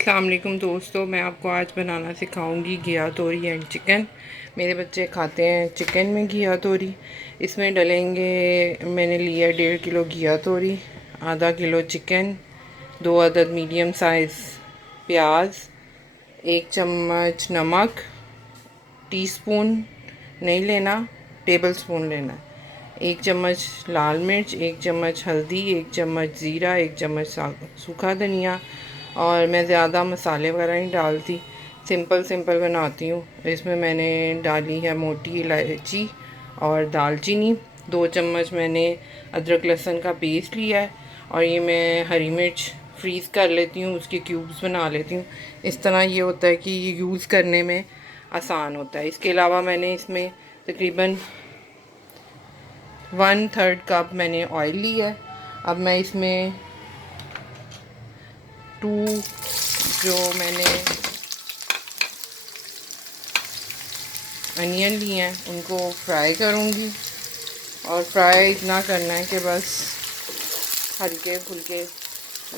अस्सलाम वालेकुम दोस्तों, मैं आपको आज बनाना सिखाऊंगी घिया तोरी एंड चिकन। मेरे बच्चे खाते हैं चिकन में घिया तोरी। इसमें डलेंगे, मैंने लिया 1.5 किलो घिया तोरी, आधा किलो चिकन, 2 अदद मीडियम साइज़ प्याज, 1 चम्मच नमक, टीस्पून नहीं लेना, टेबल स्पून लेना है, 1 चम्मच लाल मिर्च, 1 चम्मच हल्दी, 1 चम्मच ज़ीरा, 1 चम्मच सूखा धनिया। और मैं ज़्यादा मसाले वगैरह नहीं डालती, सिंपल बनाती हूँ। इसमें मैंने डाली है मोटी इलायची और दालचीनी। 2 चम्मच मैंने अदरक लहसुन का पेस्ट लिया है और ये मैं हरी मिर्च फ्रीज़ कर लेती हूँ, उसके क्यूब्स बना लेती हूँ। इस तरह ये होता है कि ये यूज़ करने में आसान होता है। इसके अलावा मैंने इसमें तकरीबन 1/3 कप मैंने ऑयल लिया है। अब मैं इसमें 2 जो मैंने अनियन लिए हैं उनको फ्राई करूँगी। और फ्राई इतना करना है कि बस हल्के फुल्के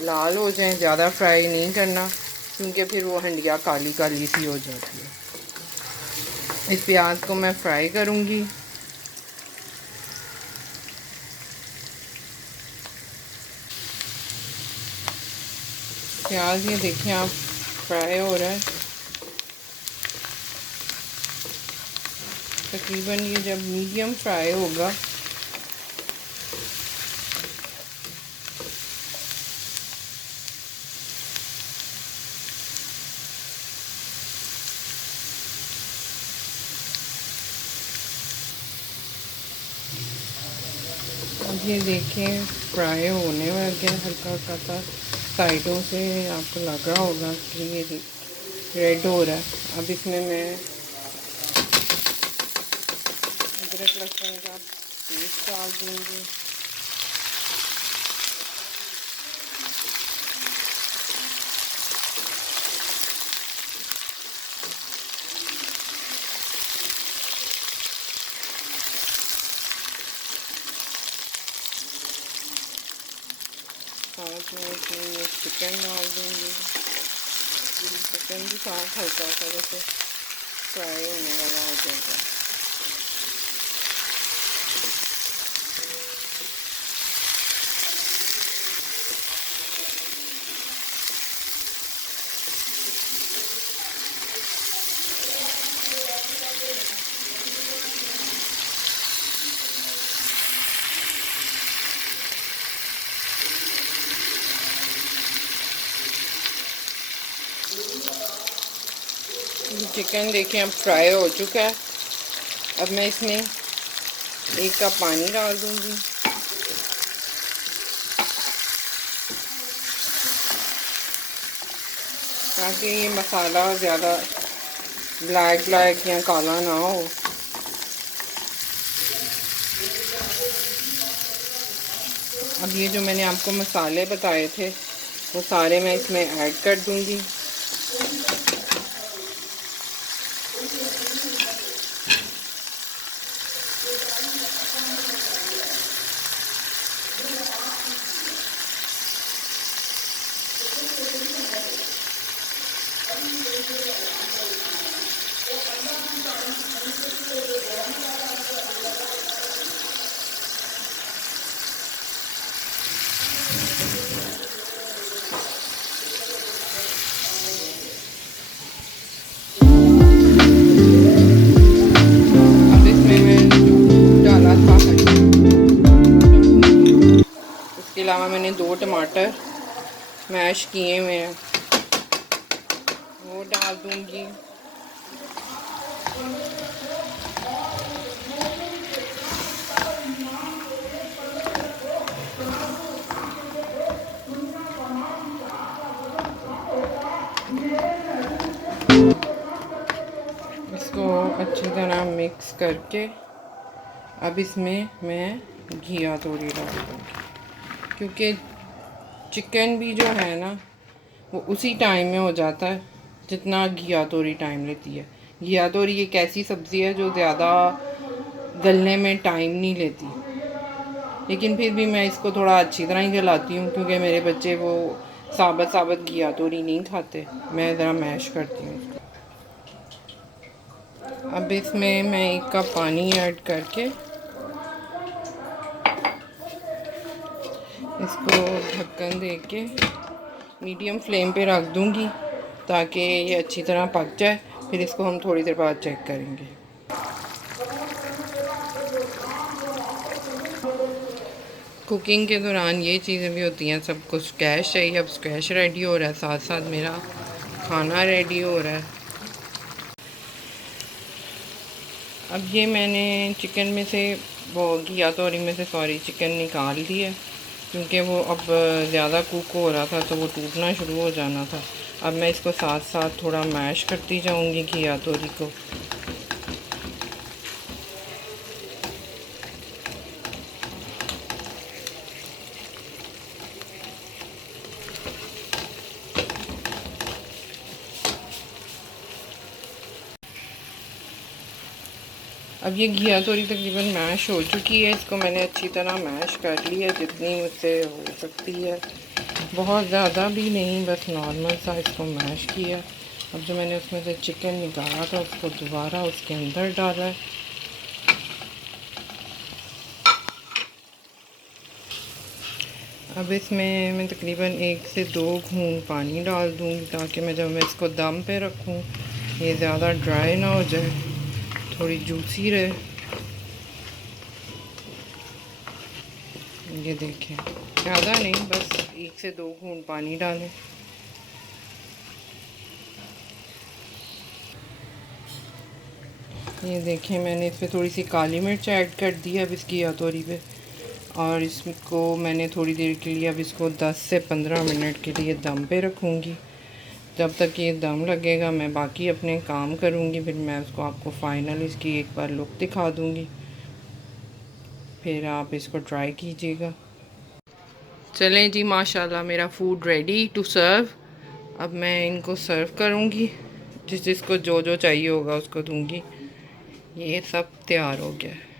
लाल हो जाएं, ज़्यादा फ्राई नहीं करना क्योंकि फिर वो हंडिया काली काली सी हो जाती है। इस प्याज को मैं फ्राई करूँगी। प्याज ये देखें आप, फ्राई हो रहा है। तकरीबन ये जब मीडियम फ्राई होगा अब ये देखें फ्राई होने लगे, हल्का हल्का सा साइडों से आपको लग रहा होगा कि ये रेड हो रहा है। अब इसमें मैं अदरक लहसुन का पेस्ट डाल दूँगी। साथ में इसमें मैं चिकन डाल दूँगी। चिकन भी साथ हल्का सा जैसे फ्राई होने वाला हो जाएगा। चिकन देखें अब फ्राई हो चुका है। अब मैं इसमें 1 कप पानी डाल दूँगी। ताकि ये मसाला ज़्यादा ब्लैक या काला ना हो। अब ये जो मैंने आपको मसाले बताए थे वो सारे मैं इसमें ऐड कर दूँगी। अब इसमें मैं जो डाला था इसके अलावा मैंने 2 टमाटर मैश किए हुए हैं वो डाल दूँगी। इसको अच्छी तरह मिक्स करके अब इसमें मैं घिया तोरी डाल दूँगी क्योंकि चिकन भी जो है ना वो उसी टाइम में हो जाता है जितना घिया तोरी टाइम लेती है। घिया तोरी एक ऐसी सब्ज़ी है जो ज़्यादा गलने में टाइम नहीं लेती, लेकिन फिर भी मैं इसको थोड़ा अच्छी तरह ही गलाती हूँ क्योंकि मेरे बच्चे वो साबुत साबुत घिया तोरी नहीं खाते, मैं ज़रा मैश करती हूँ इसको। अब इसमें मैं 1 कप पानी ऐड करके इसको ढक्कन दे के मीडियम फ्लेम पे रख दूँगी ताकि ये अच्छी तरह पक जाए। फिर इसको हम थोड़ी देर बाद चेक करेंगे। कुकिंग के दौरान ये चीज़ें भी होती हैं, सब कुछ स्क्वैश चाहिए। अब स्क्वैश रेडी हो रहा है, साथ साथ मेरा खाना रेडी हो रहा है। अब ये मैंने चिकन में से वो घिया तोरी में से चिकन निकाल दिया क्योंकि वो अब ज़्यादा कुक हो रहा था तो वो टूटना शुरू हो जाना था। अब मैं इसको साथ साथ थोड़ा मैश करती जाऊंगी घिया तोरी को। अब ये घिया तोरी तकरीबन मैश हो चुकी है। इसको मैंने अच्छी तरह मैश कर लिया जितनी मुझसे हो सकती है, बहुत ज़्यादा भी नहीं, बस नॉर्मल सा इसको मैश किया। अब जो मैंने उसमें से चिकन निकाला था उसको दोबारा उसके अंदर डाला है। अब इसमें मैं तकरीबन 1 से 2 घूंट पानी डाल दूँगी ताकि मैं जब मैं इसको दम पे रखूँ ये ज़्यादा ड्राई ना हो जाए, थोड़ी जूसी रहे। ये देखें, ज़्यादा नहीं, बस 1 से 2 घूंट पानी डालें। ये देखें, मैंने इस पर थोड़ी सी काली मिर्च ऐड कर दी है अब इसकी घिया तोरी पे, और इसको मैंने थोड़ी देर के लिए अब इसको 10 से 15 मिनट के लिए दम पे रखूँगी। जब तक ये दम लगेगा मैं बाकी अपने काम करूँगी, फिर मैं उसको आपको फ़ाइनल इसकी एक बार लुक दिखा दूँगी, फिर आप इसको ट्राई कीजिएगा। चलें जी, माशाल्लाह मेरा फ़ूड रेडी टू सर्व। अब मैं इनको सर्व करूँगी, जिसको जो जो चाहिए होगा उसको दूँगी। ये सब तैयार हो गया है।